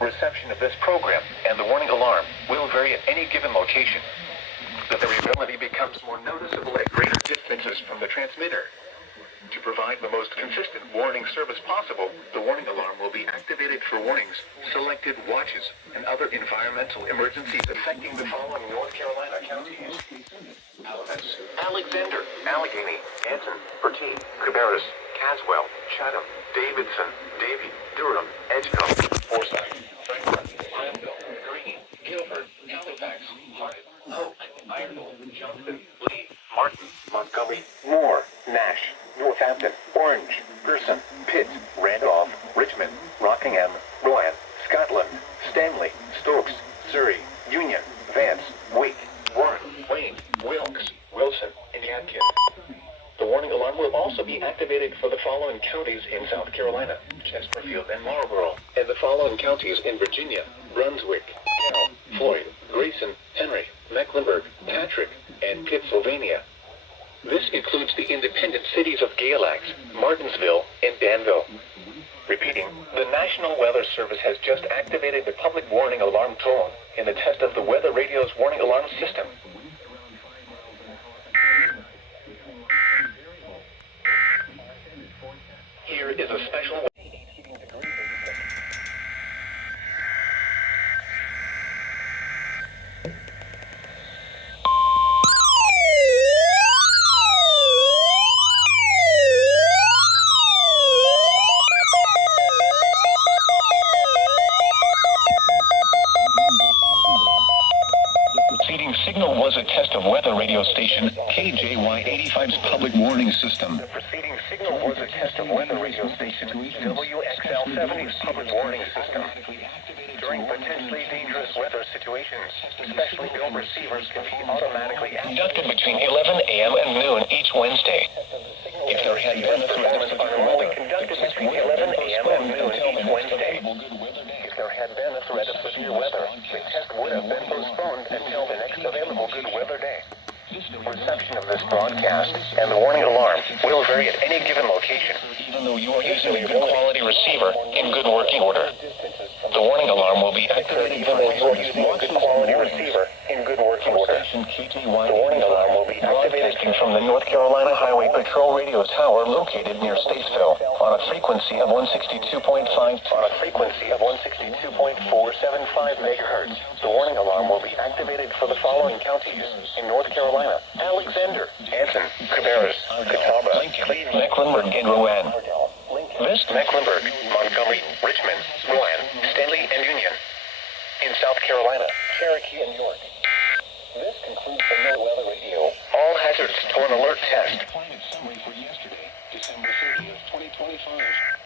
Reception of this program and the warning alarm will vary at any given location. The variability becomes more noticeable at greater distances from the transmitter. To provide the most consistent warning service possible, the warning alarm will be activated for warnings, selected watches, and other environmental emergencies affecting the following North Carolina counties: Alexander, Allegheny, Anson, Bertie, Cabarrus, Caswell, Chatham, Davidson, Davie, Durham, Edgecombe, Forsyth, Franklin, Granville, Greene, Guilford, Halifax, Hardin, Hope, Iredell, Johnson, Lee, Martin, Montgomery, Moore, Nash, Northampton, Orange, Pearson, Pitt, Randolph, Richmond, Rockingham, Rowan, Scotland, Stanley, Stokes, Surrey, Union, Vance, Wake, Warren, Wayne, Wilkes, Wilson, and Yadkin. The warning alarm will also be activated for the following counties in South Carolina: Chesterfield and Marlborough, and the following counties in Virginia: Brunswick, Carroll, Floyd, Grayson, Henry, Mecklenburg, Patrick, and Pittsylvania. This includes the independent cities of Galax, Martinsville, and Danville. Repeating, the National Weather Service has just activated the public warning alarm tone in the test of the Weather Radio's warning alarm system. Here is a special signal was a test of weather radio station KJY 85's public warning system. The preceding signal was a test of weather radio station WXL 70's public warning system. During potentially dangerous weather situations, specially built receivers can be automatically conducted between 11 a.m. and noon each Wednesday. If there had been a threat of severe weather, conducted between 11 a.m. and noon each Wednesday. If there had been a threat of severe weather, the test would have been postponed until the next available good weather day. Reception of this broadcast and the warning alarm will vary at any given location, even though you are using a good quality receiver in good working order. The warning alarm will be activated even though you are using a good quality receiver in good working order. The warning alarm will be activated from the North Carolina Highway Patrol radio tower located near Statesville on a frequency of 162.475 megahertz. The warning alarm will be activated for the following counties in North Carolina: Alexander, Anson, Cabarrus, Catawba, Cleveland, Mecklenburg, and Rowan. West Mecklenburg, Montgomery, Richmond, Rowan, Stanley, and Union. In South Carolina, Cherokee, and York. This concludes the No Weather Radio All Hazards to an Alert test. Climate summary for yesterday, December 30th, 2025.